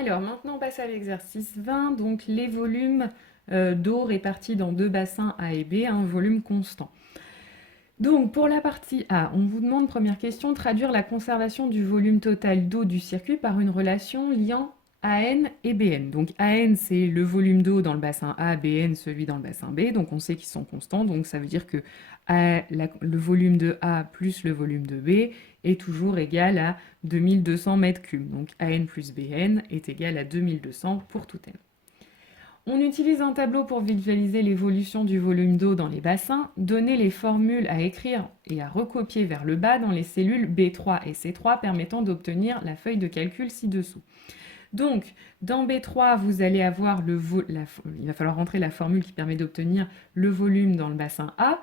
Alors, maintenant, on passe à l'exercice 20, donc les volumes d'eau répartis dans deux bassins A et B, un volume constant. Donc, pour la partie A, on vous demande, première question, traduire la conservation du volume total d'eau du circuit par une relation liant AN et BN. Donc, AN, c'est le volume d'eau dans le bassin A, BN, celui dans le bassin B. Donc, on sait qu'ils sont constants. Donc, ça veut dire que le volume de A plus le volume de B est toujours égal à 2200 mètres cubes. Donc, AN plus BN est égal à 2200 pour tout N. On utilise un tableau pour visualiser l'évolution du volume d'eau dans les bassins, donner les formules à écrire et à recopier vers le bas dans les cellules B3 et C3 permettant d'obtenir la feuille de calcul ci-dessous. Donc, dans B3, vous allez avoir il va falloir rentrer la formule qui permet d'obtenir le volume dans le bassin A.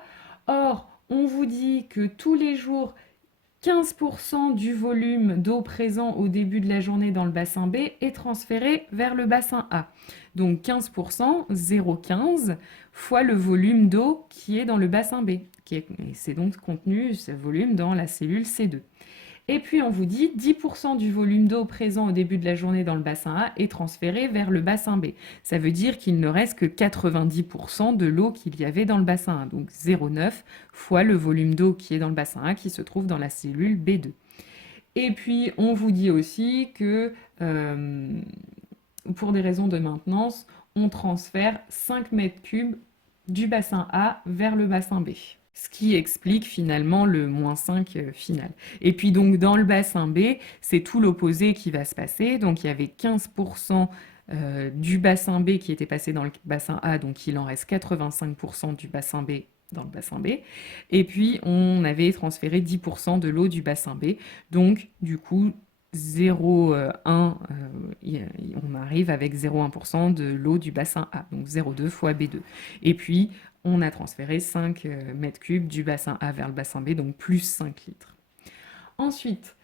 Or, on vous dit que tous les jours, 15% du volume d'eau présent au début de la journée dans le bassin B est transféré vers le bassin A. Donc 15%, 0,15 fois le volume d'eau qui est dans le bassin B. C'est donc contenu, ce volume, dans la cellule C2. Et puis on vous dit 10% du volume d'eau présent au début de la journée dans le bassin A est transféré vers le bassin B. Ça veut dire qu'il ne reste que 90% de l'eau qu'il y avait dans le bassin A. Donc 0,9 fois le volume d'eau qui est dans le bassin A qui se trouve dans la cellule B2. Et puis on vous dit aussi que pour des raisons de maintenance, on transfère 5 mètres cubes du bassin A vers le bassin B. Ce qui explique finalement le moins 5 final. Et puis donc dans le bassin B, c'est tout l'opposé qui va se passer. Donc il y avait 15% du bassin B qui était passé dans le bassin A, donc il en reste 85% du bassin B dans le bassin B. Et puis on avait transféré 10% de l'eau du bassin B. Donc du coup, 0,1, on arrive avec 0,1% de l'eau du bassin A, donc 0,2 fois B2. Et puis, on a transféré 5 mètres cubes du bassin A vers le bassin B, donc plus 5 litres. Ensuite,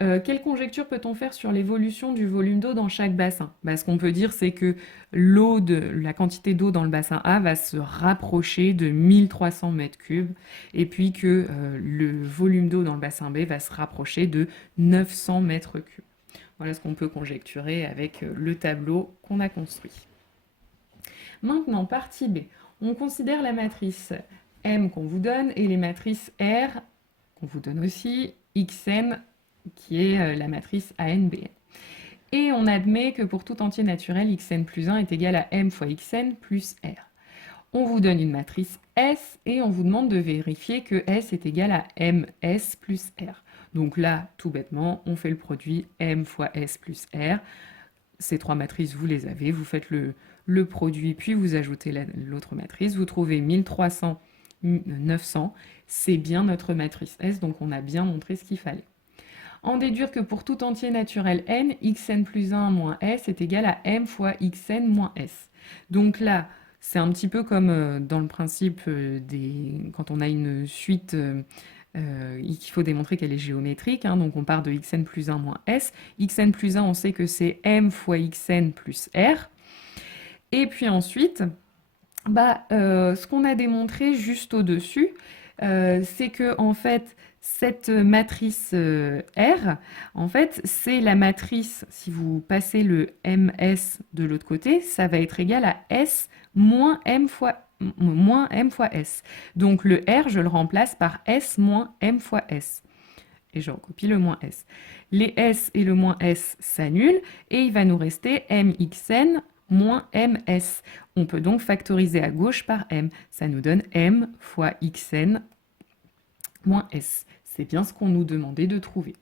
quelle conjecture peut-on faire sur l'évolution du volume d'eau dans chaque bassin? Ce qu'on peut dire, c'est que la quantité d'eau dans le bassin A va se rapprocher de 1300 mètres cubes, et puis que le volume d'eau dans le bassin B va se rapprocher de 900 mètres cubes. Voilà ce qu'on peut conjecturer avec le tableau qu'on a construit. Maintenant, partie B. On considère la matrice M qu'on vous donne et les matrices R qu'on vous donne aussi, Xn qui est la matrice ANBN. Et on admet que pour tout entier naturel, xn plus 1 est égal à m fois xn plus r. On vous donne une matrice S et on vous demande de vérifier que S est égal à ms plus r. Donc là, tout bêtement, on fait le produit m fois s plus r. Ces trois matrices, vous les avez, vous faites le produit, puis vous ajoutez l'autre matrice, vous trouvez 1300, 900, c'est bien notre matrice S, donc on a bien montré ce qu'il fallait. En déduire que pour tout entier naturel n, xn plus 1 moins s est égal à m fois xn moins s. Donc là, c'est un petit peu comme dans le principe quand on a une suite qu'il faut démontrer qu'elle est géométrique. Donc on part de xn plus 1 moins s. Xn plus 1, on sait que c'est m fois xn plus r. Et puis ensuite, ce qu'on a démontré juste au-dessus, c'est que en fait, cette matrice R, en fait, c'est la matrice, si vous passez le ms de l'autre côté, ça va être égal à S moins m fois S. Donc le R, je le remplace par S moins m fois S. Et je recopie le moins S. Les S et le moins S s'annulent et il va nous rester mxn moins ms. On peut donc factoriser à gauche par m. Ça nous donne m fois xn moins s. C'est bien ce qu'on nous demandait de trouver.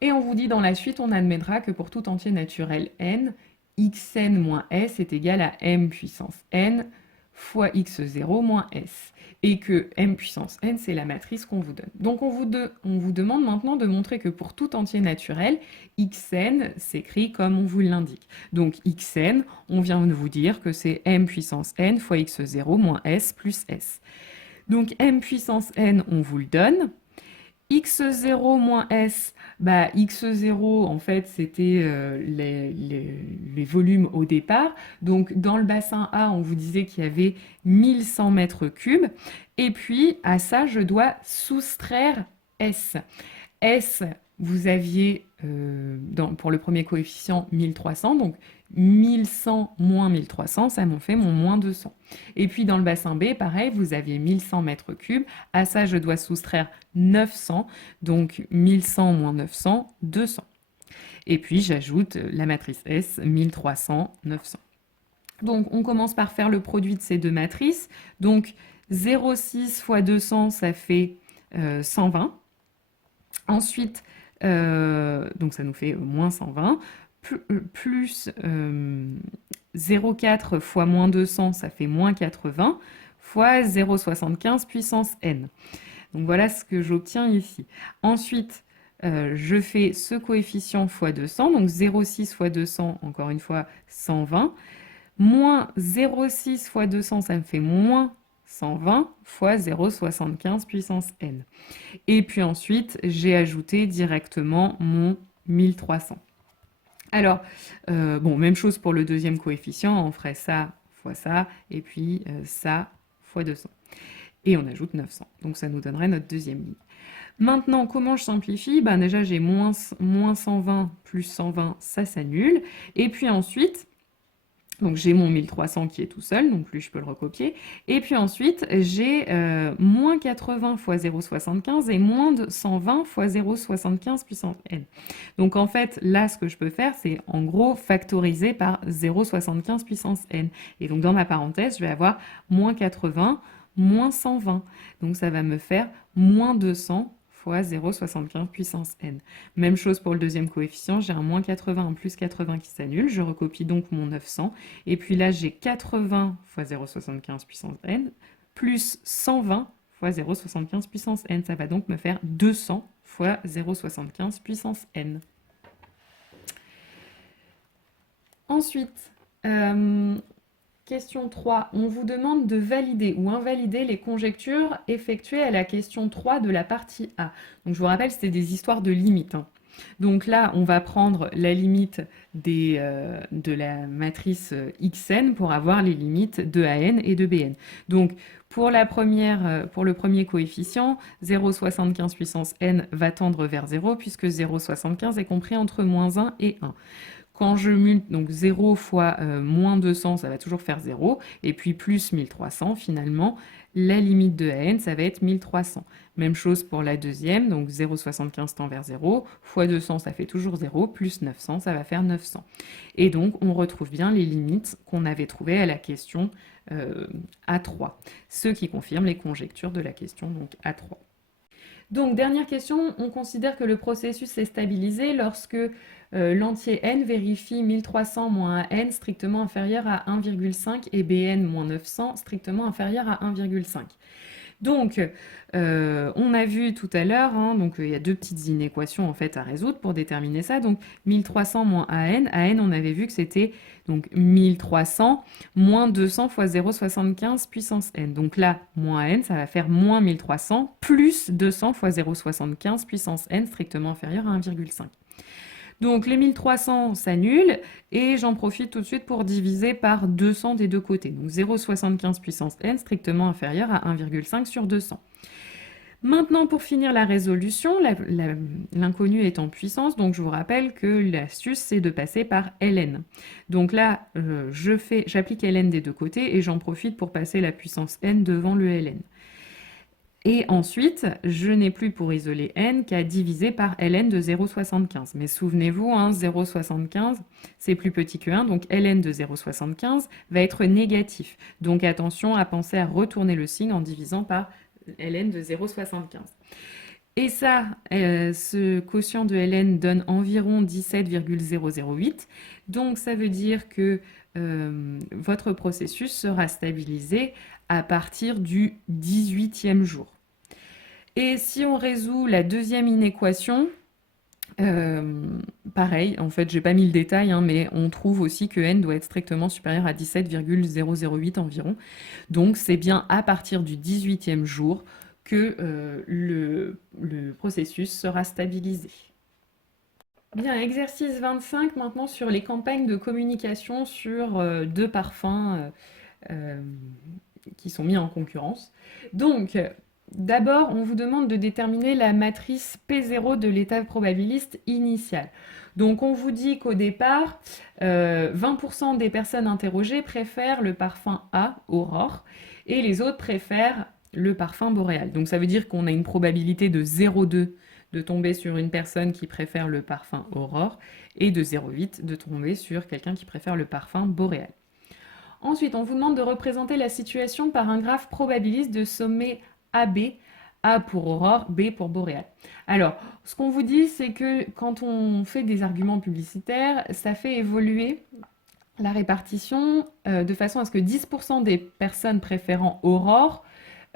Et on vous dit dans la suite, on admettra que pour tout entier naturel n, xn moins s est égal à m puissance n fois x0 moins s. Et que m puissance n, c'est la matrice qu'on vous donne. Donc on vous demande maintenant de montrer que pour tout entier naturel, xn s'écrit comme on vous l'indique. Donc xn, on vient de vous dire que c'est m puissance n fois x0 moins s plus s. Donc m puissance n, on vous le donne. x0 moins s, x0 en fait c'était les volumes au départ. Donc dans le bassin A, on vous disait qu'il y avait 1100 mètres cubes. Et puis à ça, je dois soustraire S. S, vous aviez pour le premier coefficient 1300, donc 1100 moins 1300, ça m'en fait mon moins 200. Et puis dans le bassin B, pareil, vous aviez 1100 mètres cubes. À ça, je dois soustraire 900, donc 1100 moins 900, 200. Et puis j'ajoute la matrice S, 1300, 900. Donc on commence par faire le produit de ces deux matrices. Donc 0,6 fois 200, ça fait 120. Ensuite, donc ça nous fait moins 120, plus 0,4 fois moins 200, ça fait moins 80, fois 0,75 puissance n. Donc voilà ce que j'obtiens ici. Ensuite, je fais ce coefficient fois 200, donc 0,6 fois 200, encore une fois, 120, moins 0,6 fois 200, ça me fait moins 120 fois 0,75 puissance n. Et puis ensuite, j'ai ajouté directement mon 1300. Alors, bon, même chose pour le deuxième coefficient, on ferait ça fois ça, et puis ça fois 200. Et on ajoute 900. Donc ça nous donnerait notre deuxième ligne. Maintenant, comment je simplifie? Ben déjà, j'ai moins 120 plus 120, ça s'annule. Et puis ensuite, donc j'ai mon 1300 qui est tout seul, donc lui je peux le recopier. Et puis ensuite, j'ai moins 80 fois 0,75 et moins de 120 fois 0,75 puissance n. Donc en fait, là, ce que je peux faire, c'est en gros factoriser par 0,75 puissance n. Et donc dans ma parenthèse, je vais avoir moins 80 moins 120. Donc ça va me faire moins 200 fois 0,75 puissance n. Même chose pour le deuxième coefficient, j'ai un moins 80, un plus 80 qui s'annule, je recopie donc mon 900, et puis là j'ai 80 fois 0,75 puissance n, plus 120 fois 0,75 puissance n, ça va donc me faire 200 fois 0,75 puissance n. Ensuite, question 3, on vous demande de valider ou invalider les conjectures effectuées à la question 3 de la partie A. Donc je vous rappelle, c'était des histoires de limites. Donc là, on va prendre la limite de la matrice Xn pour avoir les limites de AN et de Bn. Donc pour le premier coefficient, 0,75 puissance n va tendre vers 0 puisque 0,75 est compris entre moins 1 et 1. Quand je multiplie, donc 0 fois moins 200, ça va toujours faire 0. Et puis plus 1300, finalement, la limite de AN, ça va être 1300. Même chose pour la deuxième, donc 0,75 tend vers 0. Fois 200, ça fait toujours 0. Plus 900, ça va faire 900. Et donc, on retrouve bien les limites qu'on avait trouvées à la question A3. Ce qui confirme les conjectures de la question donc A3. Donc, dernière question, on considère que le processus est stabilisé lorsque l'entier n vérifie 1300 moins n strictement inférieur à 1,5 et bn moins 900 strictement inférieur à 1,5. Donc, on a vu tout à l'heure, donc il y a deux petites inéquations en fait à résoudre pour déterminer ça. Donc 1300 moins AN, on avait vu que c'était donc 1300 moins 200 fois 0,75 puissance n. Donc là, moins n, ça va faire moins 1300 plus 200 fois 0,75 puissance n strictement inférieur à 1,5. Donc les 1300 s'annulent et j'en profite tout de suite pour diviser par 200 des deux côtés. Donc 0,75 puissance n strictement inférieur à 1,5 sur 200. Maintenant, pour finir la résolution, l'inconnu est en puissance, donc je vous rappelle que l'astuce, c'est de passer par ln. Donc là, j'applique ln des deux côtés et j'en profite pour passer la puissance n devant le ln. Et ensuite, je n'ai plus pour isoler n qu'à diviser par ln de 0,75. Mais souvenez-vous, 0,75, c'est plus petit que 1, donc ln de 0,75 va être négatif. Donc attention à penser à retourner le signe en divisant par ln de 0,75. Et ça, ce quotient de ln donne environ 17,008. Donc ça veut dire que votre processus sera stabilisé à partir du 18e jour. Et si on résout la deuxième inéquation, pareil, en fait, j'ai pas mis le détail, mais on trouve aussi que n doit être strictement supérieur à 17,008 environ. Donc, c'est bien à partir du 18e jour que le processus sera stabilisé. Bien, exercice 25 maintenant sur les campagnes de communication sur deux parfums qui sont mis en concurrence. Donc, d'abord, on vous demande de déterminer la matrice P0 de l'état probabiliste initial. Donc on vous dit qu'au départ, 20% des personnes interrogées préfèrent le parfum A, Aurore, et les autres préfèrent le parfum Boréal. Donc ça veut dire qu'on a une probabilité de 0,2 de tomber sur une personne qui préfère le parfum Aurore et de 0,8 de tomber sur quelqu'un qui préfère le parfum Boréal. Ensuite, on vous demande de représenter la situation par un graphe probabiliste de sommet AB, A pour Aurore, B pour Boréal. Alors, ce qu'on vous dit, c'est que quand on fait des arguments publicitaires, ça fait évoluer la répartition de façon à ce que 10% des personnes préférant Aurore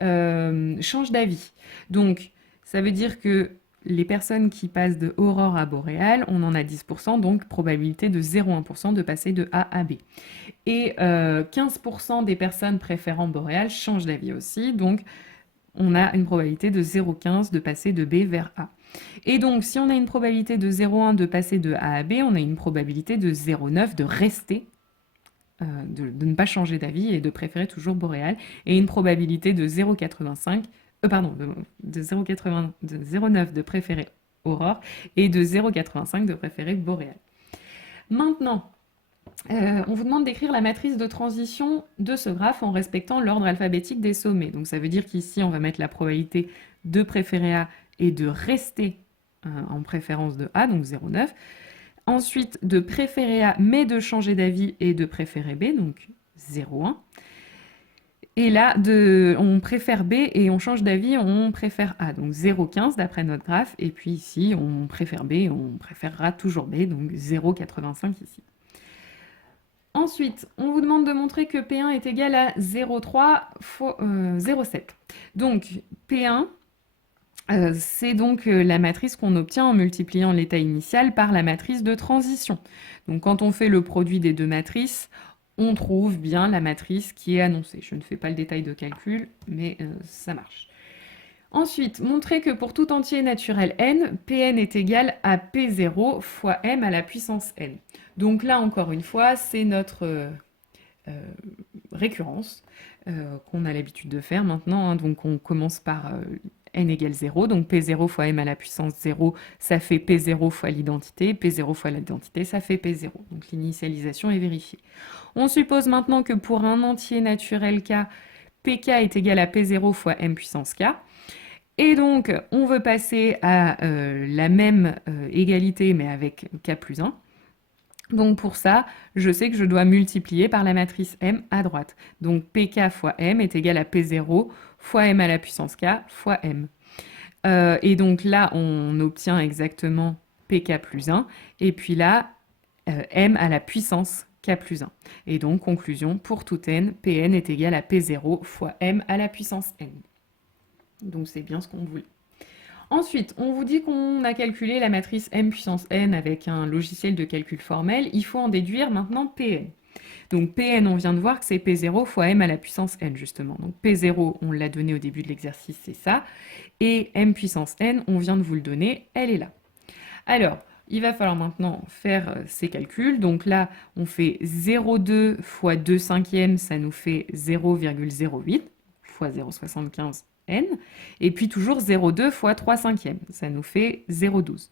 changent d'avis. Donc, ça veut dire que les personnes qui passent de Aurore à Boréal, on en a 10%, donc probabilité de 0,1% de passer de A à B. Et 15% des personnes préférant Boréal changent d'avis aussi, donc on a une probabilité de 0,15 de passer de B vers A. Et donc, si on a une probabilité de 0,1 de passer de A à B, on a une probabilité de 0,9 de rester, de ne pas changer d'avis et de préférer toujours Boréal, et une probabilité de 0,85, de 0,9 de préférer Aurore, et de 0,85 de préférer Boréal. Maintenant, on vous demande d'écrire la matrice de transition de ce graphe en respectant l'ordre alphabétique des sommets. Donc ça veut dire qu'ici, on va mettre la probabilité de préférer A et de rester en préférence de A, donc 0,9. Ensuite, de préférer A, mais de changer d'avis et de préférer B, donc 0,1. Et là, on préfère B et on change d'avis, on préfère A, donc 0,15 d'après notre graphe. Et puis ici, on préfère B et on préférera toujours B, donc 0,85 ici. Ensuite, on vous demande de montrer que P1 est égal à 0,3 fois 0,7. Donc P1, c'est donc la matrice qu'on obtient en multipliant l'état initial par la matrice de transition. Donc quand on fait le produit des deux matrices, on trouve bien la matrice qui est annoncée. Je ne fais pas le détail de calcul, mais ça marche. Ensuite, montrer que pour tout entier naturel n, Pn est égal à P0 fois m à la puissance n. Donc là, encore une fois, c'est notre récurrence qu'on a l'habitude de faire maintenant. Hein. Donc on commence par n égale 0, donc P0 fois m à la puissance 0, ça fait P0 fois l'identité, P0 fois l'identité, ça fait P0. Donc l'initialisation est vérifiée. On suppose maintenant que pour un entier naturel K, Pk est égal à P0 fois m puissance K. Et donc, on veut passer à la même égalité, mais avec K plus 1. Donc pour ça, je sais que je dois multiplier par la matrice M à droite. Donc Pk fois M est égal à P0 fois M à la puissance K fois M. Et donc là, on obtient exactement Pk plus 1. Et puis là, M à la puissance K plus 1. Et donc, conclusion, pour tout n, Pn est égal à P0 fois M à la puissance n. Donc c'est bien ce qu'on voulait. Ensuite, on vous dit qu'on a calculé la matrice m puissance n avec un logiciel de calcul formel. Il faut en déduire maintenant Pn. Donc Pn, on vient de voir que c'est P0 fois m à la puissance n, justement. Donc P0, on l'a donné au début de l'exercice, c'est ça. Et m puissance n, on vient de vous le donner, elle est là. Alors, il va falloir maintenant faire ces calculs. Donc là, on fait 0,2 fois 2 cinquièmes, ça nous fait 0,08 fois 0,75 n. Et puis toujours 0,2 fois 3 cinquièmes, ça nous fait 0,12.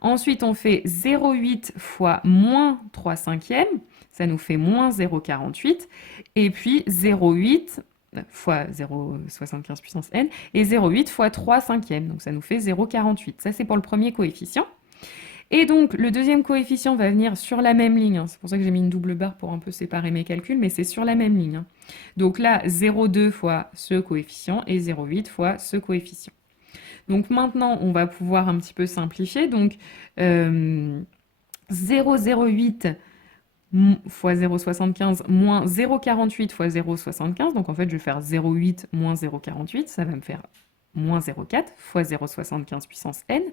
Ensuite, on fait 0,8 fois moins 3 cinquièmes, ça nous fait moins 0,48. Et puis 0,8 fois 0,75 puissance n, et 0,8 fois 3 cinquièmes, donc ça nous fait 0,48. Ça, c'est pour le premier coefficient. Et donc, le deuxième coefficient va venir sur la même ligne. Hein. C'est pour ça que j'ai mis une double barre pour un peu séparer mes calculs, mais c'est sur la même ligne. Hein. Donc là, 0,2 fois ce coefficient et 0,8 fois ce coefficient. Donc maintenant, on va pouvoir un petit peu simplifier. Donc, 0,08 fois 0,75 moins 0,48 fois 0,75. Donc en fait, je vais faire 0,8 moins 0,48. Ça va me faire moins 0,4 fois 0,75 puissance n.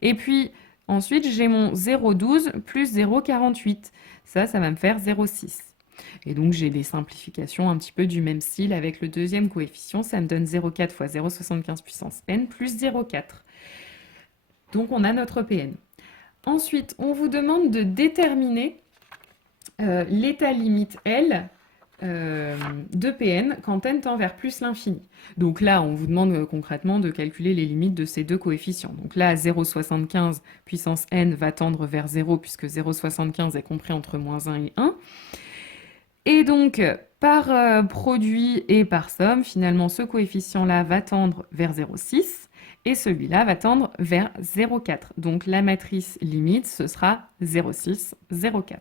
Et puis, ensuite, j'ai mon 0,12 plus 0,48. Ça va me faire 0,6. Et donc, j'ai des simplifications un petit peu du même style avec le deuxième coefficient. Ça me donne 0,4 fois 0,75 puissance n plus 0,4. Donc, on a notre Pn. Ensuite, on vous demande de déterminer l'état limite L de Pn quand n tend vers plus l'infini. Donc là, on vous demande concrètement de calculer les limites de ces deux coefficients. Donc là, 0,75 puissance n va tendre vers 0 puisque 0,75 est compris entre moins 1 et 1. Et donc, par produit et par somme, finalement, ce coefficient-là va tendre vers 0,6 et celui-là va tendre vers 0,4. Donc la matrice limite, ce sera 0,6, 0,4.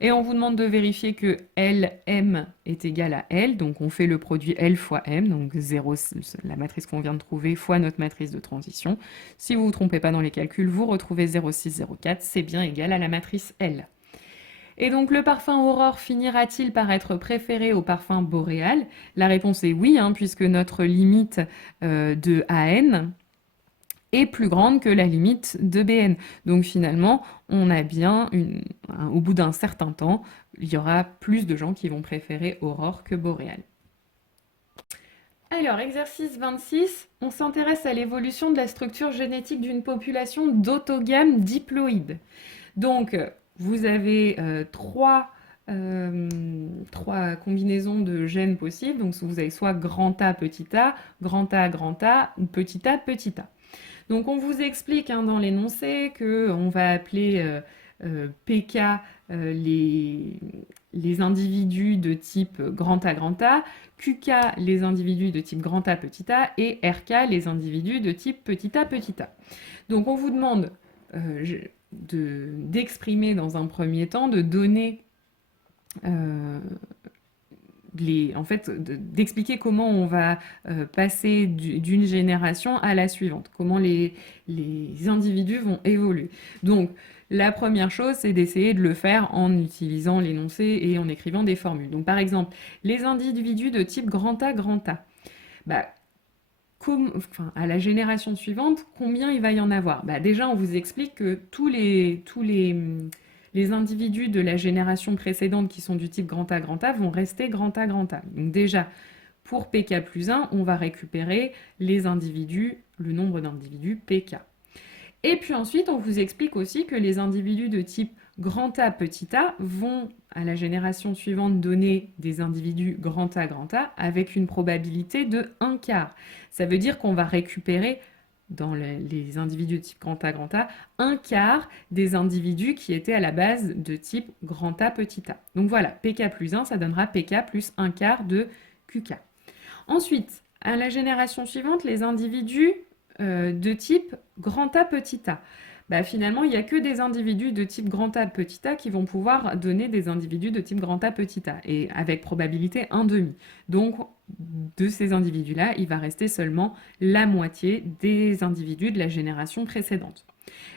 Et on vous demande de vérifier que Lm est égal à L, donc on fait le produit L fois M, donc 0, la matrice qu'on vient de trouver, fois notre matrice de transition. Si vous ne vous trompez pas dans les calculs, vous retrouvez 0,6, 0,4, c'est bien égal à la matrice L. Et donc le parfum Aurore finira-t-il par être préféré au parfum Boréal? La réponse est oui, puisque notre limite de AN est plus grande que la limite de BN. Donc finalement, on a bien, au bout d'un certain temps, il y aura plus de gens qui vont préférer Aurore que Boréal. Alors, exercice 26, on s'intéresse à l'évolution de la structure génétique d'une population d'autogames diploïdes. Donc, vous avez trois combinaisons de gènes possibles. Donc, vous avez soit grand A, grand A, grand A, ou petit a, petit a. Donc, on vous explique dans l'énoncé qu'on va appeler PK les individus de type grand A, QK les individus de type grand A, petit a, et RK les individus de type petit a. Donc, on vous demande d'exprimer dans un premier temps, de donner d'expliquer comment on va passer d'une génération à la suivante, comment les individus vont évoluer. Donc, la première chose, c'est d'essayer de le faire en utilisant l'énoncé et en écrivant des formules. Donc, par exemple, les individus de type grand A, à la génération suivante, combien il va y en avoir? Déjà, on vous explique que tous les individus de la génération précédente qui sont du type grand A vont rester grand A. Donc déjà, pour PK plus 1, on va récupérer les individus, le nombre d'individus PK. Et puis ensuite, on vous explique aussi que les individus de type grand A, petit a vont, à la génération suivante, donner des individus grand A avec une probabilité de 1/4. Ça veut dire qu'on va récupérer dans les individus de type grand A, 1/4 des individus qui étaient à la base de type grand A, petit a. Donc voilà, PK plus 1, ça donnera PK plus 1/4 de QK. Ensuite, à la génération suivante, les individus de type grand A, petit a. Finalement, il n'y a que des individus de type grand A, petit a qui vont pouvoir donner des individus de type grand A, petit a, et avec probabilité 1/2. Donc, de ces individus-là, il va rester seulement la moitié des individus de la génération précédente.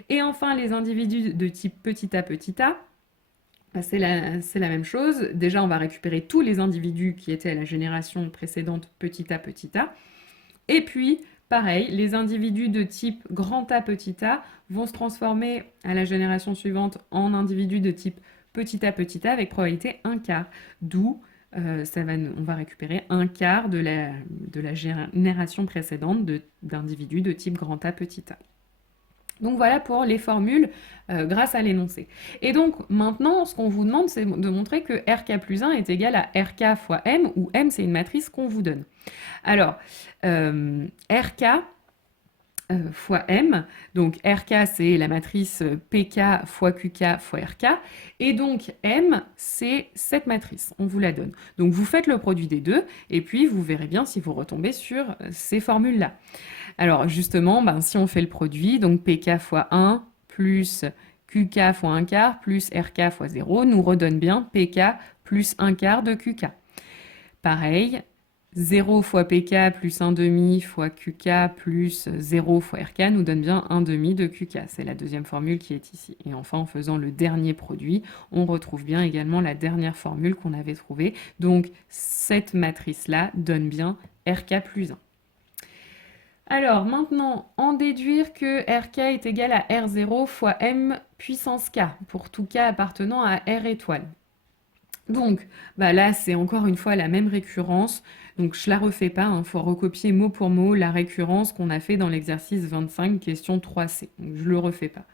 Et enfin, les individus de type petit a, c'est la même chose. Déjà, on va récupérer tous les individus qui étaient à la génération précédente petit a. Et puis, pareil, les individus de type grand A, petit a vont se transformer à la génération suivante en individus de type petit a avec probabilité 1/4. D'où on va récupérer 1/4 de la génération précédente d'individus de type grand A, petit a. Donc voilà pour les formules grâce à l'énoncé. Et donc maintenant, ce qu'on vous demande, c'est de montrer que RK plus 1 est égal à RK fois M, où M, c'est une matrice qu'on vous donne. Alors, RK fois M, donc RK, c'est la matrice PK fois QK fois RK, et donc M, c'est cette matrice, on vous la donne. Donc vous faites le produit des deux, et puis vous verrez bien si vous retombez sur ces formules-là. Alors justement, si on fait le produit, donc PK fois 1 plus QK fois 1/4 plus RK fois 0 nous redonne bien PK plus 1/4 de QK. Pareil, 0 fois PK plus 1/2 fois QK plus 0 fois RK nous donne bien 1/2 de QK. C'est la deuxième formule qui est ici. Et enfin, en faisant le dernier produit, on retrouve bien également la dernière formule qu'on avait trouvée. Donc, cette matrice-là donne bien RK plus 1. Alors maintenant, en déduire que RK est égal à R0 fois M puissance K, pour tout K appartenant à R étoile. Donc là, c'est encore une fois la même récurrence. Donc je la refais pas, il faut recopier mot pour mot la récurrence qu'on a fait dans l'exercice 25, question 3C. Donc je le refais pas.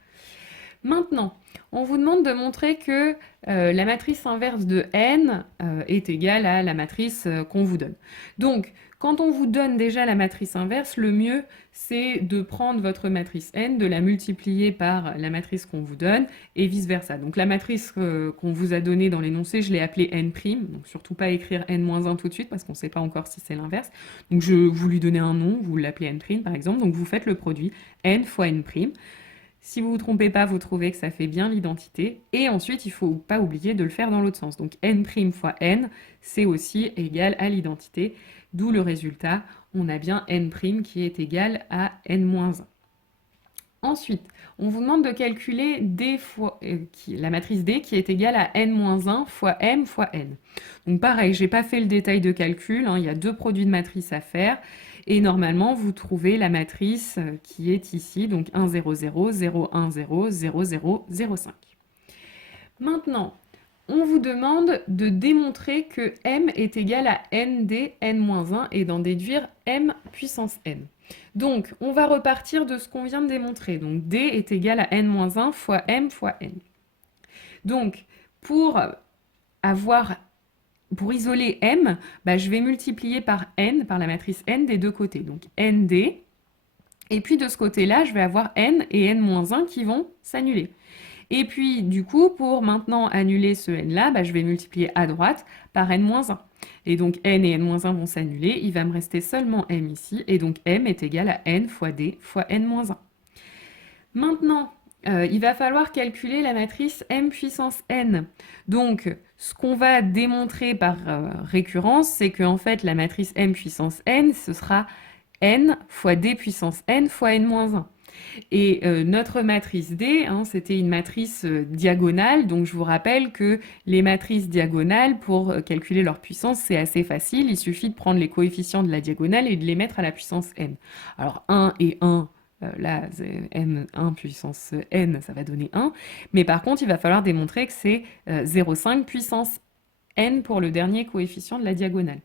Maintenant, on vous demande de montrer que la matrice inverse de n est égale à la matrice qu'on vous donne. Donc, quand on vous donne déjà la matrice inverse, le mieux, c'est de prendre votre matrice n, de la multiplier par la matrice qu'on vous donne, et vice-versa. Donc la matrice qu'on vous a donnée dans l'énoncé, je l'ai appelée n', donc surtout pas écrire n-1 tout de suite, parce qu'on ne sait pas encore si c'est l'inverse. Donc vous lui donnez un nom, vous l'appelez n' par exemple, donc vous faites le produit n fois n'. Si vous ne vous trompez pas, vous trouvez que ça fait bien l'identité. Et ensuite, il ne faut pas oublier de le faire dans l'autre sens. Donc n' fois n, c'est aussi égal à l'identité. D'où le résultat, on a bien n' qui est égal à n-1. Ensuite, on vous demande de calculer D fois, la matrice D qui est égale à n-1 fois m fois n. Donc pareil, je n'ai pas fait le détail de calcul, hein, il y a deux produits de matrices à faire. Et normalement, vous trouvez la matrice qui est ici, donc 1, 0, 0, 0, 1, 0, 0, 0, 0, 5. Maintenant, on vous demande de démontrer que m est égal à nd n-1 et d'en déduire m puissance n. Donc, on va repartir de ce qu'on vient de démontrer. Donc, d est égal à n-1 fois m fois n. Donc, pour isoler m, je vais multiplier par n, par la matrice n des deux côtés. Donc, nd. Et puis, de ce côté-là, je vais avoir n et n-1 qui vont s'annuler. Et puis, du coup, pour maintenant annuler ce n-là, je vais multiplier à droite par n-1. Et donc, n et n-1 vont s'annuler. Il va me rester seulement m ici. Et donc, m est égal à n fois d fois n-1. Maintenant, il va falloir calculer la matrice m puissance n. Donc, ce qu'on va démontrer par récurrence, c'est qu'en fait, la matrice m puissance n, ce sera n fois d puissance n fois n-1. Et notre matrice D, hein, c'était une matrice diagonale, donc je vous rappelle que les matrices diagonales, pour calculer leur puissance, c'est assez facile, il suffit de prendre les coefficients de la diagonale et de les mettre à la puissance n. Alors 1 et 1, là, m1 puissance n, ça va donner 1, mais par contre, il va falloir démontrer que c'est 0,5 puissance n pour le dernier coefficient de la diagonale.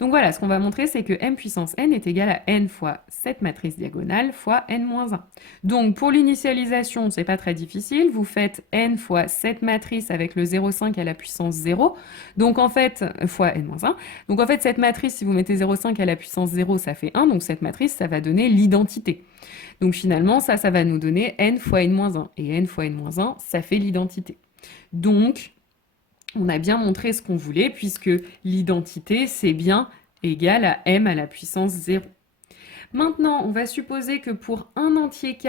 Donc voilà, ce qu'on va montrer, c'est que m puissance n est égal à n fois cette matrice diagonale fois n-1. Donc pour l'initialisation, c'est pas très difficile. Vous faites n fois cette matrice avec le 0,5 à la puissance 0. Donc en fait, fois n-1. Donc en fait, cette matrice, si vous mettez 0,5 à la puissance 0, ça fait 1. Donc cette matrice, ça va donner l'identité. Donc finalement, ça va nous donner n fois n-1. Et n fois n-1, ça fait l'identité. Donc, on a bien montré ce qu'on voulait, puisque l'identité, c'est bien égal à m à la puissance 0. Maintenant, on va supposer que pour un entier k,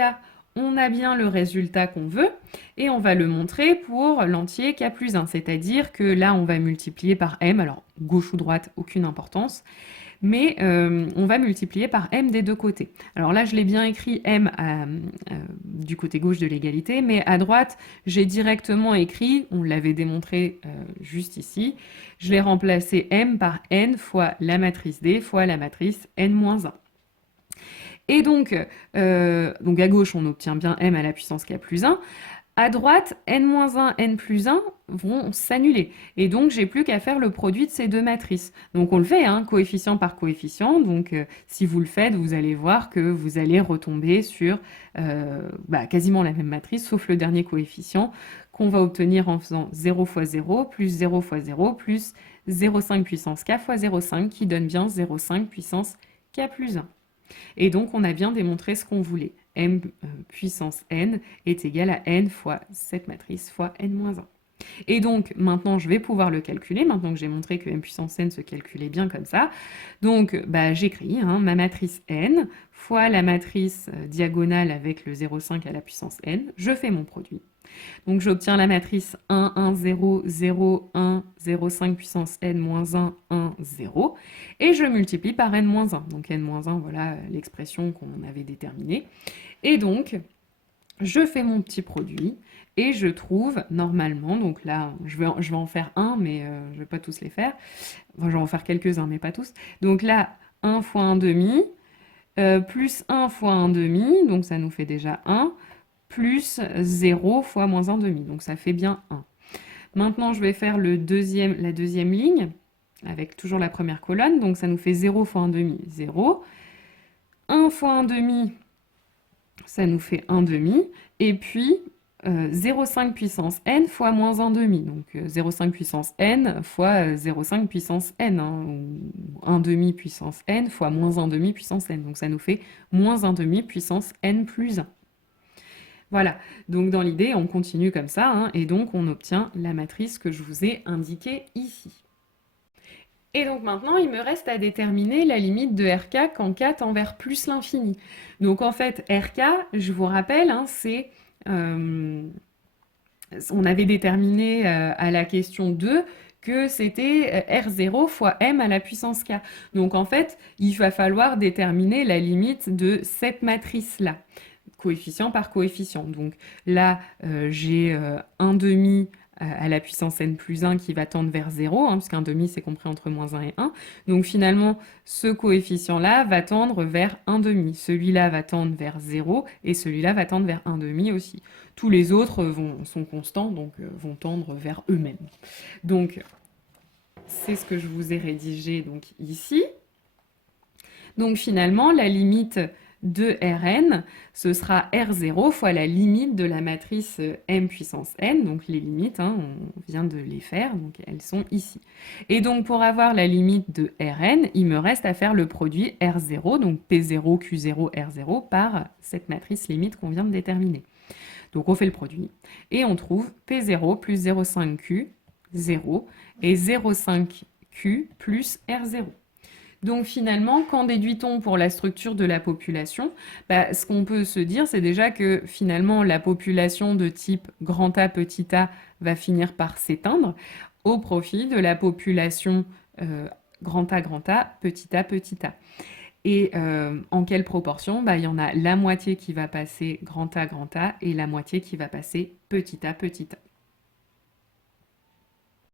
on a bien le résultat qu'on veut, et on va le montrer pour l'entier k plus 1, c'est-à-dire que là, on va multiplier par m, alors gauche ou droite, aucune importance, mais on va multiplier par m des deux côtés. Alors là, je l'ai bien écrit m du côté gauche de l'égalité, mais à droite, j'ai directement écrit, on l'avait démontré juste ici, je l'ai remplacé m par n fois la matrice D fois la matrice n-1. Et donc à gauche, on obtient bien m à la puissance k plus 1. À droite, n-1, n plus 1 vont s'annuler. Et donc, j'ai plus qu'à faire le produit de ces deux matrices. Donc, on le fait, hein, coefficient par coefficient. Donc, si vous le faites, vous allez voir que vous allez retomber sur quasiment la même matrice, sauf le dernier coefficient qu'on va obtenir en faisant 0 fois 0 plus 0 fois 0 plus 0,5 puissance k fois 0,5 qui donne bien 0,5 puissance k plus 1. Et donc, on a bien démontré ce qu'on voulait. M puissance n est égal à n fois cette matrice fois n-1. Et donc, maintenant, je vais pouvoir le calculer, maintenant que j'ai montré que m puissance n se calculait bien comme ça. Donc, j'écris ma matrice n fois la matrice diagonale avec le 0,5 à la puissance n. Je fais mon produit. Donc, j'obtiens la matrice 1, 1, 0, 0, 1, 0,5 puissance n moins 1, 1, 0. Et je multiplie par n-1. Donc, n-1, voilà l'expression qu'on avait déterminée. Et donc, je fais mon petit produit et je trouve normalement, donc là, je vais en faire un, mais je ne vais pas tous les faire. Enfin, je vais en faire quelques-uns, mais pas tous. Donc là, 1 fois 1 demi, plus 1 fois 1 demi, donc ça nous fait déjà 1, plus 0 fois moins 1 demi, donc ça fait bien 1. Maintenant, je vais faire la deuxième ligne, avec toujours la première colonne, donc ça nous fait 0 fois 1 demi, 0. 1 fois 1 demi, ça nous fait 1 demi, et puis 0,5 puissance n fois moins 1 demi. Donc 0,5 puissance n fois 0,5 puissance n, hein, ou 1 demi puissance n fois moins 1 demi puissance n. Donc ça nous fait moins 1 demi puissance n plus 1. Voilà, donc dans l'idée, on continue comme ça, hein, et donc on obtient la matrice que je vous ai indiquée ici. Et donc maintenant, il me reste à déterminer la limite de RK quand K tend vers plus l'infini. Donc en fait, RK, je vous rappelle, hein, c'est... on avait déterminé à la question 2 que c'était R0 fois m à la puissance K. Donc en fait, il va falloir déterminer la limite de cette matrice-là, coefficient par coefficient. Donc là, j'ai 1 demi à la puissance n plus 1 qui va tendre vers 0, hein, puisqu'un demi c'est compris entre moins 1 et 1. Donc finalement, ce coefficient-là va tendre vers 1 demi. Celui-là va tendre vers 0 et celui-là va tendre vers 1 demi aussi. Tous les autres sont constants, donc vont tendre vers eux-mêmes. Donc c'est ce que je vous ai rédigé donc, ici. Donc finalement, la limite de Rn, ce sera R0 fois la limite de la matrice m puissance n. Donc les limites, hein, on vient de les faire, donc elles sont ici. Et donc pour avoir la limite de Rn, il me reste à faire le produit R0, donc P0, Q0, R0, par cette matrice limite qu'on vient de déterminer. Donc on fait le produit, et on trouve P0 plus 0,5Q, 0, et 0,5Q plus R0. Donc finalement, qu'en déduit-on pour la structure de la population? Ce qu'on peut se dire, c'est déjà que finalement, la population de type grand A, petit a va finir par s'éteindre au profit de la population grand A, petit a, petit a. Et en quelle proportion? Il y en a la moitié qui va passer grand A et la moitié qui va passer petit a, petit a.